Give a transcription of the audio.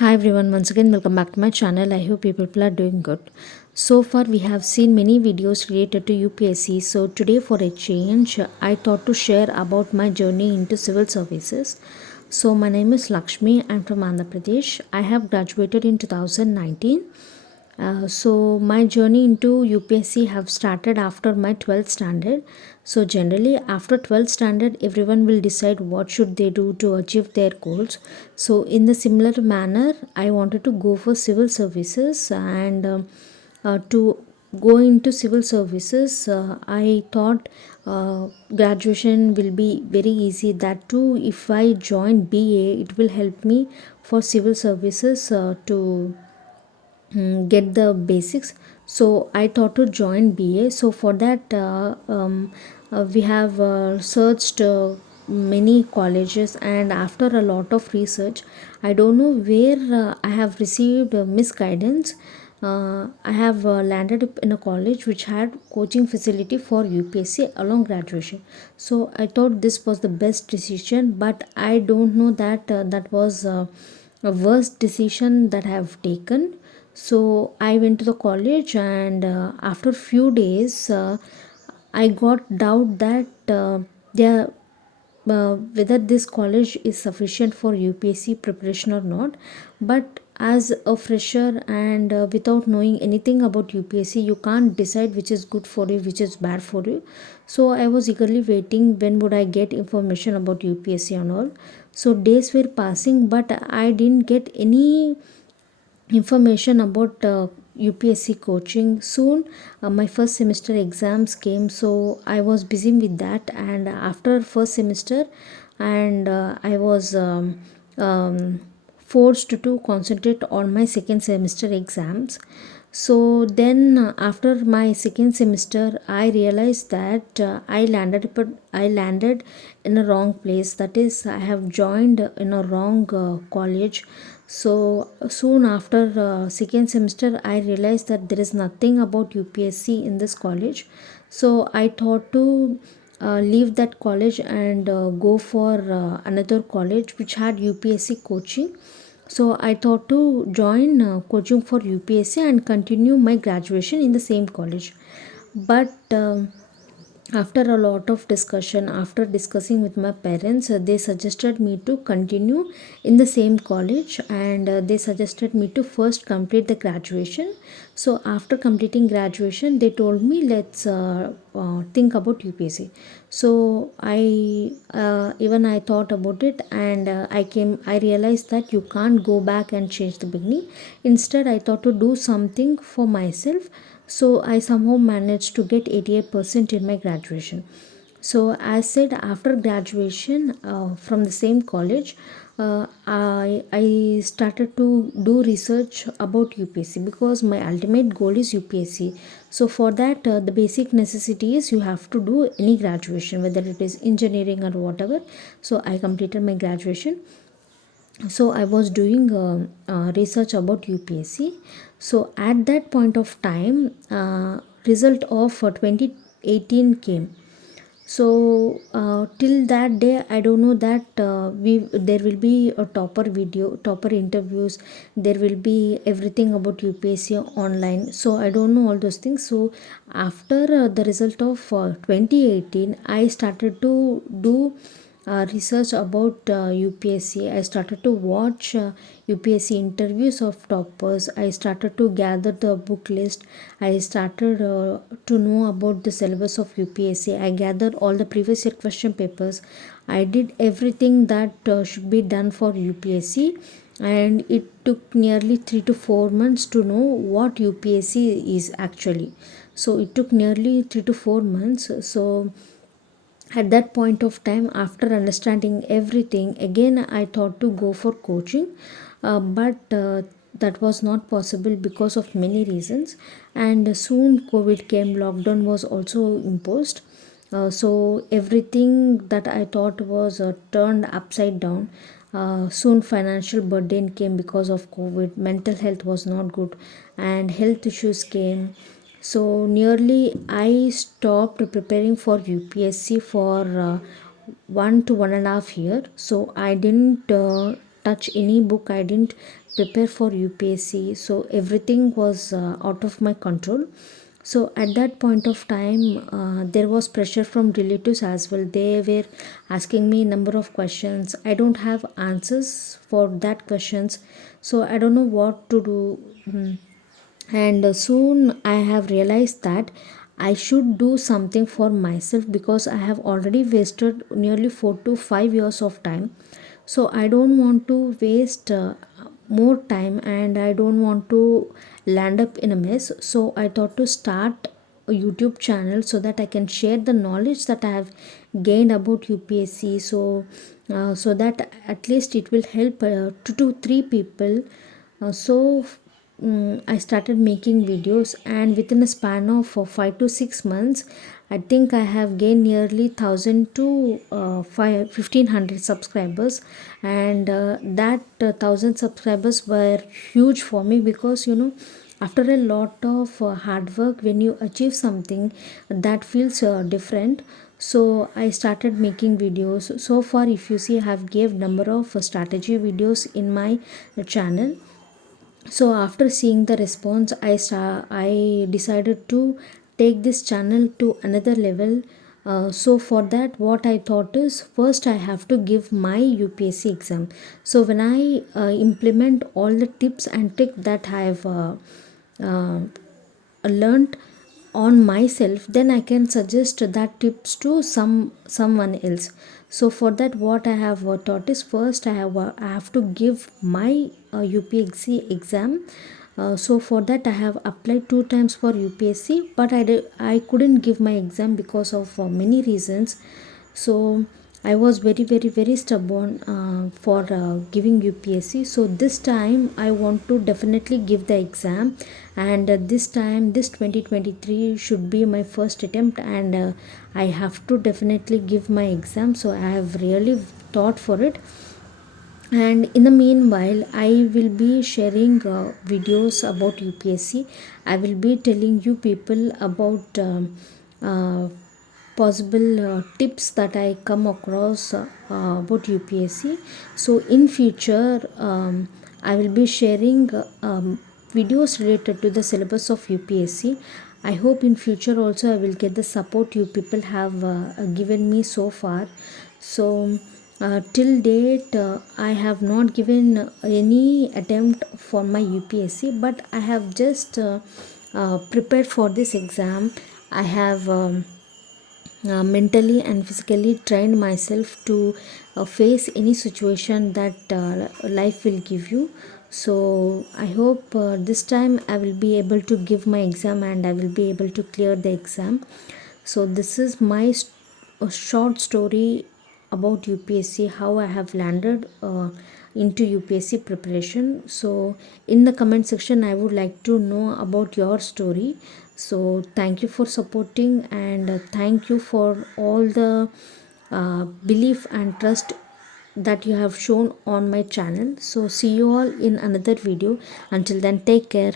Hi everyone, once again welcome back to my channel. I hope you people are doing good. So far we have seen many videos related to UPSC. So today for a change, I thought to share about my journey into civil services. So my name is Lakshmi. I'm from Andhra Pradesh. I have graduated in 2019. So my journey into UPSC have started after my 12th standard. So generally after 12th standard everyone will decide what should they do to achieve their goals. So in the similar manner I wanted to go for civil services and to go into civil services I thought graduation will be very easy. That too if I join BA it will help me for civil services to get the basics. So I thought to join BA. So for that we have searched many colleges, and after a lot of research I don't know where I have received misguidance. I have landed up in a college which had coaching facility for UPSC along graduation. So I thought this was the best decision, but I don't know that that was a worst decision that I have taken. So I went to the college, and after few days I got doubt that there whether this college is sufficient for UPSC preparation or not. But as a fresher and without knowing anything about UPSC, you can't decide which is good for you, which is bad for you. So I was eagerly waiting when would I get information about UPSC and all. So days were passing, but I didn't get any information about UPSC coaching. Soon my first semester exams came, so I was busy with that. And after first semester, and I was forced to concentrate on my second semester exams. So then after my second semester I realized that I landed in a wrong place. That is, I have joined in a wrong college. So soon after second semester I realized that there is nothing about UPSC in this college. So I thought to leave that college and go for another college which had UPSC coaching. So I thought to join coaching for UPSC and continue my graduation in the same college. But after a lot of discussion, after discussing with my parents, they suggested me to continue in the same college, and they suggested me to first complete the graduation. So after completing graduation they told me let's think about UPSC. So I thought about it, and I realized that you can't go back and change the beginning. Instead I thought to do something for myself. So I somehow managed to get 88% in my graduation. So as said, after graduation from the same college, I started to do research about UPSC because my ultimate goal is UPSC. So for that the basic necessity is you have to do any graduation, whether it is engineering or whatever. So I completed my graduation. So I was doing research about UPSC. So at that point of time result of 2018 came. So till that day I don't know that we there will be a topper interviews, there will be everything about UPSC online. So I don't know all those things. So after the result of 2018 I started to do research about UPSC. I started to watch UPSC interviews of toppers. I started to gather the book list. I started to know about the syllabus of UPSC. I gathered all the previous year question papers. I did everything that should be done for UPSC, and it took nearly 3 to 4 months to know what UPSC is actually. So it took nearly 3 to 4 months. So at that point of time, after understanding everything, again I thought to go for coaching. But that was not possible because of many reasons. And soon COVID came, lockdown was also imposed. So everything that I thought was turned upside down. Soon financial burden came because of COVID, mental health was not good, and health issues came. So nearly I stopped preparing for UPSC for 1 to 1.5 year. So I didn't touch any book, I didn't prepare for UPSC, so everything was out of my control. So at that point of time, there was pressure from relatives as well. They were asking me number of questions. I don't have answers for that questions, so I don't know what to do. And soon I have realized that I should do something for myself, because I have already wasted nearly 4 to 5 years of time. So I don't want to waste more time, and I don't want to land up in a mess. So I thought to start a YouTube channel so that I can share the knowledge that I have gained about UPSC. So that at least it will help 2 to 3 people. I started making videos, and within a span of 5 to 6 months, I think I have gained nearly 1,000 to 1,500 subscribers. And that 1,000 subscribers were huge for me, because after a lot of hard work, when you achieve something, that feels different. So I started making videos. So far, if you see, I have gave number of strategy videos in my channel. So after seeing the response, I decided to take this channel to another level. So for that, what I thought is, first I have to give my UPSC exam. So when I implement all the tips and tricks that I have uh, learned on myself, then I can suggest that tips to someone else. So for that, what I have taught is, first I have to give my UPSC exam. So for that, I have applied 2 times for UPSC, but I couldn't give my exam because of many reasons. So I was very very very stubborn for giving UPSC. So this time I want to definitely give the exam, and this time, this 2023 should be my first attempt, and I have to definitely give my exam. So I have really thought for it. And in the meanwhile, I will be sharing videos about UPSC. I will be telling you people about uh, possible tips that I come across about UPSC. So in future, I will be sharing videos related to the syllabus of UPSC. I hope in future also I will get the support you people have given me so far. So till date, I have not given any attempt for my UPSC, but I have just prepared for this exam. I have mentally and physically trained myself to face any situation that life will give you. So I hope this time I will be able to give my exam, and I will be able to clear the exam. So this is my a short story about UPSC, how I have landed into UPSC preparation. So in the comment section, I would like to know about your story. So thank you for supporting, and thank you for all the belief and trust that you have shown on my channel. So see you all in another video. Until then, take care.